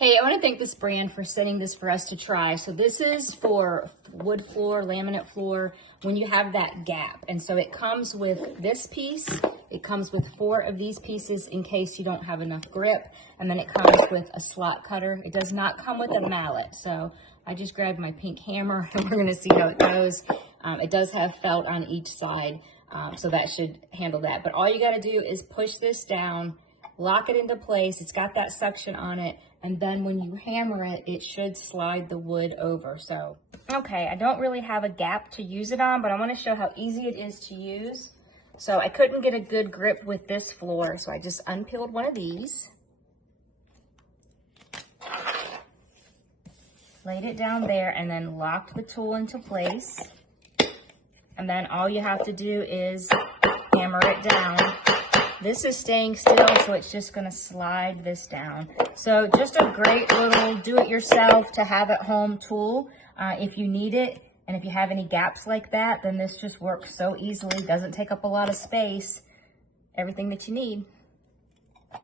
Hey, I want to thank this brand for sending this for us to try. So this is for wood floor, laminate floor, when you have that gap. And so it comes with this piece. It comes with 4 of these pieces in case you don't have enough grip. And then it comes with a slot cutter. It does not come with a mallet. So I just grabbed my pink hammer and we're going to see how it goes. It does have felt on each side, so that should handle that. But all you got to do is push this down, lock it into place. It's got that suction on it. And then when you hammer it, it should slide the wood over. So, okay, I don't really have a gap to use it on, but I want to show how easy it is to use. So I couldn't get a good grip with this floor, so I just unpeeled one of these. Laid it down there and then locked the tool into place. And then all you have to do is hammer it down. This is staying still, so it's just gonna slide this down. So just a great little do-it-yourself to have at home tool if you need it. And if you have any gaps like that, then this just works so easily, doesn't take up a lot of space, everything that you need.